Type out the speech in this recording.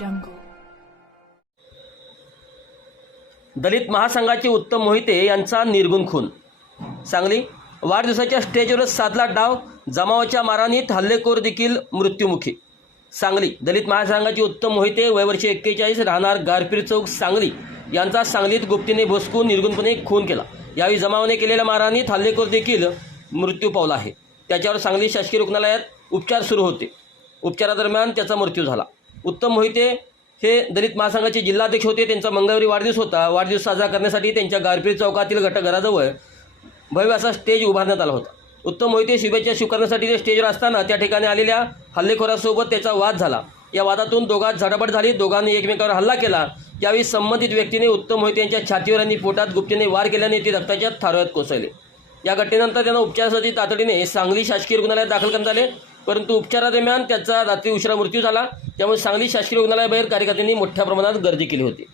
jungle. दलित महासंघाचे उत्तम मोहिते यांचा निर्गुण खून. सांगली. वाढदिवसाच्या स्टेजवरच साधला डाव, जमावाच्या मारहाणीत हल्लेखोर देखील मृत्युमुखी. सांगली. दलित महासंघाचे उत्तम मोहिते वय वर्ष 41 राहणार गारपीर चौक सांगली यांचा सांगलीत गुप्तीने भोसकून निर्गुणपणे खून केला. यावेळी जमावाने केलेल्या मारहाणीत हल्लेखोर देखील मृत्यू पावला आहे. त्याच्यावर सांगली शासकीय रुग्णालयात उपचार सुरू होते. उपचारादरम्यान त्याचा मृत्यू झाला. उत्तम मोहिते हे दलित महासंघाचे जिल्हाध्यक्ष होते. त्यांचा मंगळवारी वाढदिवस होता. वाढदिवस साजरा करण्यासाठी त्यांच्या गारपीर चौकातील घराजवळ भव्य असा स्टेज उभारण्यात आला होता. उत्तम मोहिते शुभेच्छा स्वीकारण्यासाठी ते स्टेजवर असताना त्या ठिकाणी आलेल्या हल्लेखोरासोबत त्याचा वाद झाला. या वादातून दोघांत झटापट झाली. दोघांनी एकमेकावर हल्ला केला. यावेळी संबंधित व्यक्तीने उत्तम मोहिते यांच्या छातीवर आणि पोटात गुप्तीने वार केल्याने ते रक्ताच्या थारोळ्यात कोसळले. या घटनेनंतर त्यांना उपचारासाठी तातडीने सांगली शासकीय रुग्णालयात दाखल करण्यात आले, परंतु उपचारादरम्यान त्याचा रात्री उशिरा मृत्यू झाला. त्यामुळे सांगली शासकीय रुग्णालयाबाहेर कार्यकर्त्यांनी मोठ्या प्रमाणात गर्दी केली होती.